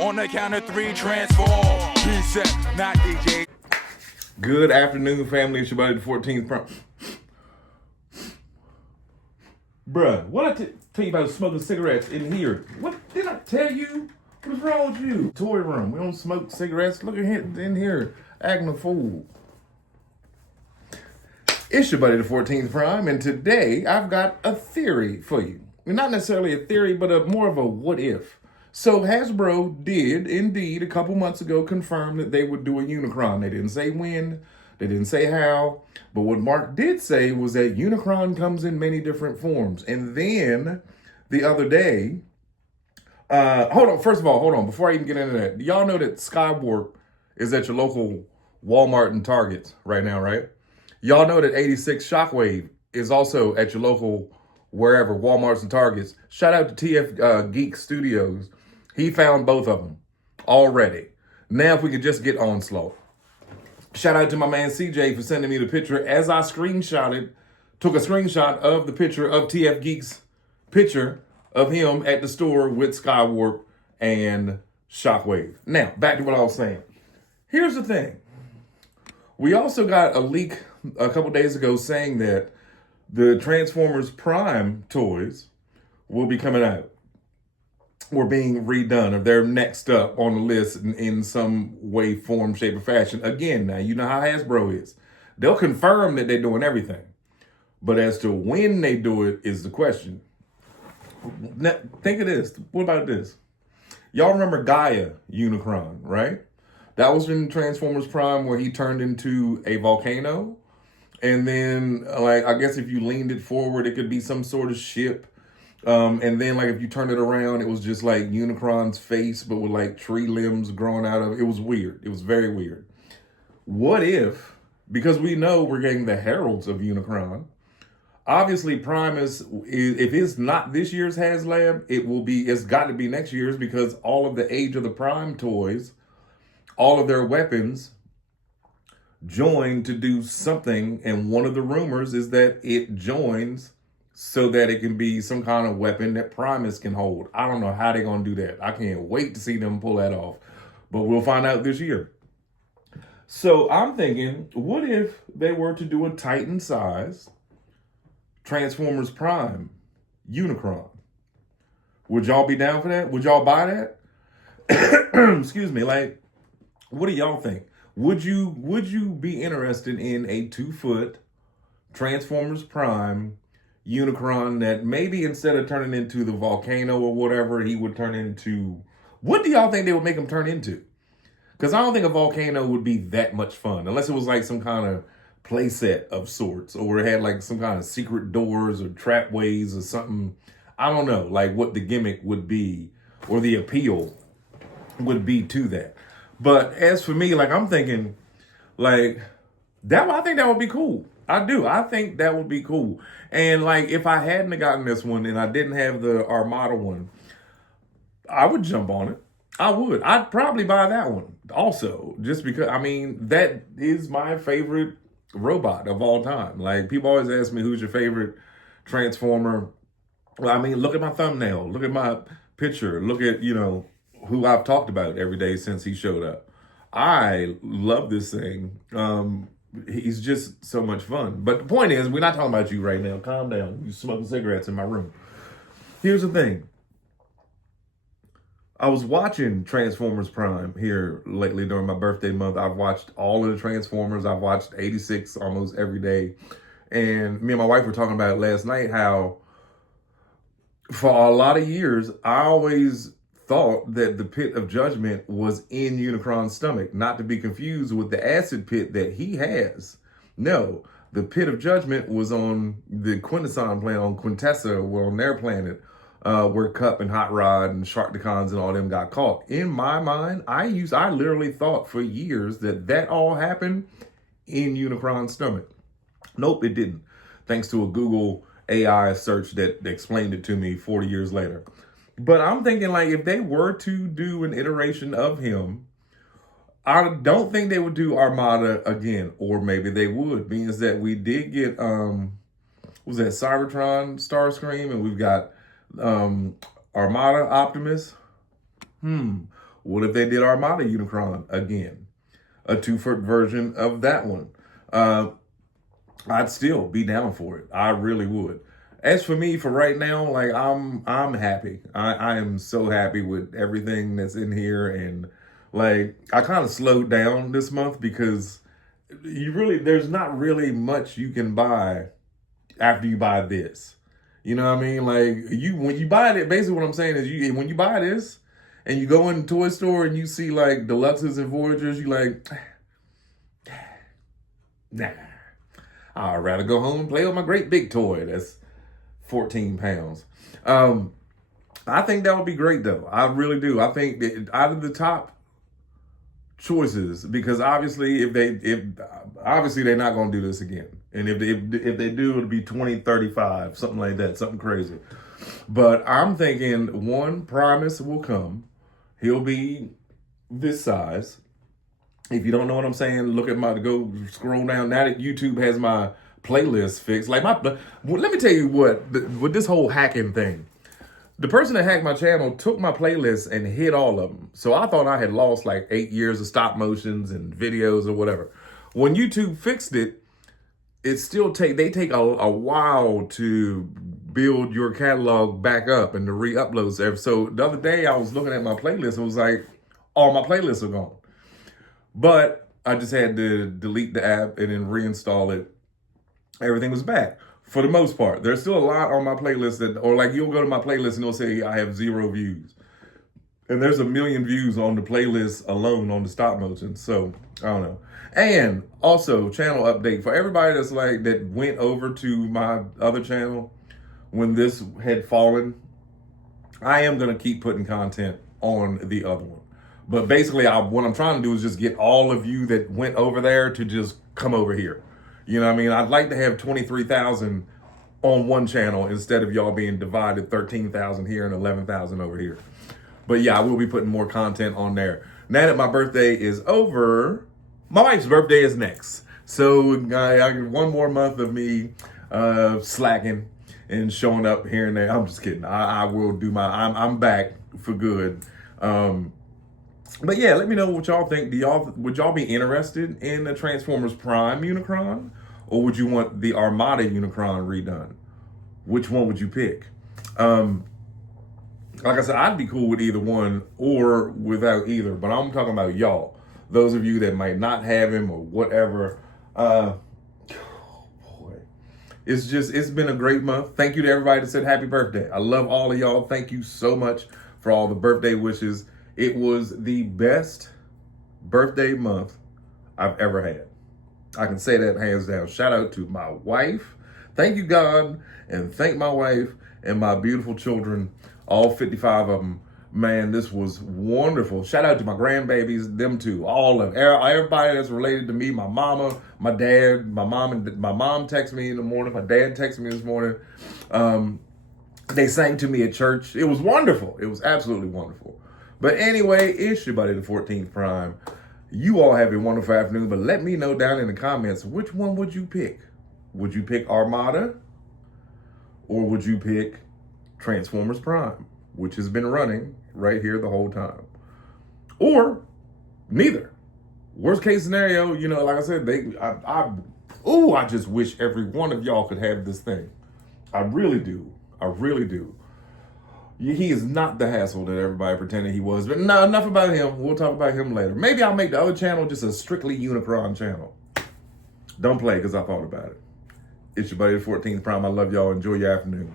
On the count of three, transform. Reset, not DJ. Good afternoon, family. It's your buddy, the 14th Prime. Bruh, what I tell you about smoking cigarettes in here? What did I tell you? What's wrong with you? Toy room. We don't smoke cigarettes. Look at him in here acting a fool. It's your buddy, the 14th Prime, and today I've got a theory for you. Not necessarily a theory, but more of a what if. So Hasbro did indeed a couple months ago confirm that they would do a Unicron. They didn't say when, they didn't say how, but what Mark did say was that Unicron comes in many different forms. And then the other day, first of all, hold on, before I even get into that, y'all know that Skywarp is at your local Walmart and Targets right now, right? Y'all know that 86 Shockwave is also at your local wherever, Walmarts and Targets. Shout out to TF Geek Studios. He found both of them already. Now if we could just get Onslaught. Shout out to my man CJ for sending me the picture as I took a screenshot of the picture of TF Geek's picture of him at the store with Skywarp and Shockwave. Now, back to what I was saying. Here's the thing. We also got a leak a couple days ago saying that the Transformers Prime toys will be coming out or being redone, or they're next up on the list in some way, form, shape, or fashion. Again, now you know how Hasbro is. They'll confirm that they're doing everything. But as to when they do it is the question. Now, think of this. What about this? Y'all remember Gaia Unicron, right? That was in Transformers Prime where he turned into a volcano. And then, like, I guess if you leaned it forward, it could be some sort of ship. And then, like, if you turned it around, it was just like Unicron's face, but with like tree limbs growing out of it. It was weird. It was very weird. What if, because we know we're getting the heralds of Unicron, obviously Prime is if it's not this year's HasLab, it's got to be next year's, because all of the Age of the Prime toys, all of their weapons join to do something, and one of the rumors is that it joins so that it can be some kind of weapon that Primus can hold. I don't know how they're going to do that. I can't wait to see them pull that off, but we'll find out this year. So I'm thinking, what if they were to do a Titan size Transformers Prime Unicron? Would y'all be down for that? Would y'all buy that? Excuse me. Like, what do y'all think? Would you be interested in a 2-foot Transformers Prime Unicron that maybe instead of turning into the volcano or whatever, he would turn into, what do y'all think they would make him turn into? Because I don't think a volcano would be that much fun unless it was like some kind of play set of sorts, or it had like some kind of secret doors or trapways or something. I don't know, like what the gimmick would be or the appeal would be to that. But as for me, like, I'm thinking, like, I think that would be cool. I do. I think that would be cool. And, like, if I hadn't gotten this one and I didn't have the Armada one, I would jump on it. I would. I'd probably buy that one also, just because, I mean, that is my favorite robot of all time. Like, people always ask me, who's your favorite Transformer? Well, I mean, look at my thumbnail. Look at my picture. Look at, who I've talked about every day since he showed up. I love this thing. He's just so much fun. But the point is, we're not talking about you right now. Calm down. You smoking cigarettes in my room. Here's the thing. I was watching Transformers Prime here lately during my birthday month. I've watched all of the Transformers. I've watched 86 almost every day. And me and my wife were talking about it last night, how for a lot of years, I always thought that the pit of judgment was in Unicron's stomach, not to be confused with the acid pit that he has. No, the pit of judgment was on the Quintesson planet, on Quintessa, or on their planet, where Cup and Hot Rod and Sharkticons and all them got caught. In my mind, I literally thought for years that all happened in Unicron's stomach. Nope, it didn't. Thanks to a Google AI search that explained it to me 40 years later. But I'm thinking, like, if they were to do an iteration of him, I don't think they would do Armada again, or maybe they would, being that we did get was that Cybertron Starscream, and we've got Armada Optimus. What if they did Armada Unicron again? A 2-foot version of that one. I'd still be down for it. I really would. As for me, for right now, like I'm happy. I am so happy with everything that's in here, and like I kind of slowed down this month because there's not really much you can buy after you buy this. You know what I mean? Like when you buy it, basically what I'm saying is when you buy this and you go in the toy store and you see like Deluxes and Voyagers, you like, nah. I'd rather go home and play with my great big toy that's 14 pounds. I think that would be great though. I really do. I think that out of the top choices, because obviously obviously they're not going to do this again. And if they do, it'll be 2035, something like that, something crazy. But I'm thinking one, Primus will come. He'll be this size. If you don't know what I'm saying, go scroll down. Now that YouTube has my playlist fixed, like let me tell you with this whole hacking thing, the person that hacked my channel took my playlist and hid all of them. So I thought I had lost like 8 years of stop motions and videos or whatever. When YouTube fixed it, they take a while to build your catalog back up and to re-upload stuff. So the other day I was looking at my playlist and it was like, all my playlists are gone. But I just had to delete the app and then reinstall it. Everything was back for the most part. There's still a lot on my playlist or like you'll go to my playlist and it'll say I have 0 views. And there's 1 million views on the playlist alone on the stop motion. So I don't know. And also channel update for everybody that went over to my other channel when this had fallen. I am going to keep putting content on the other one. But basically, what I'm trying to do is just get all of you that went over there to just come over here. You know what I mean? I'd like to have 23,000 on one channel instead of y'all being divided 13,000 here and 11,000 over here. But yeah, I will be putting more content on there. Now that my birthday is over, my wife's birthday is next. So I got 1 more month of me slacking and showing up here and there. I'm just kidding. I will do I'm back for good. But yeah, let me know what y'all think. Would y'all be interested in the Transformers Prime Unicron? Or would you want the Armada Unicron redone? Which one would you pick? Like I said, I'd be cool with either one or without either. But I'm talking about y'all. Those of you that might not have him or whatever. It's been a great month. Thank you to everybody that said happy birthday. I love all of y'all. Thank you so much for all the birthday wishes. It was the best birthday month I've ever had. I can say that hands down. Shout out to my wife. Thank you, God. And thank my wife and my beautiful children, all 55 of them. Man, this was wonderful. Shout out to my grandbabies, them too, all of them. Everybody that's related to me, my mama, my dad, my mom texted me in the morning. My dad texted me this morning. They sang to me at church. It was wonderful. It was absolutely wonderful. But anyway, it's your buddy, the 14th Prime. You all have a wonderful afternoon, but let me know down in the comments, which one would you pick? Would you pick Armada? Or would you pick Transformers Prime, which has been running right here the whole time? Or neither. Worst case scenario, like I said, I just wish every one of y'all could have this thing. I really do. I really do. He is not the hassle that everybody pretended he was. But no, enough about him. We'll talk about him later. Maybe I'll make the other channel just a strictly Unicron channel. Don't play because I thought about it. It's your buddy, the 14th Prime. I love y'all. Enjoy your afternoon.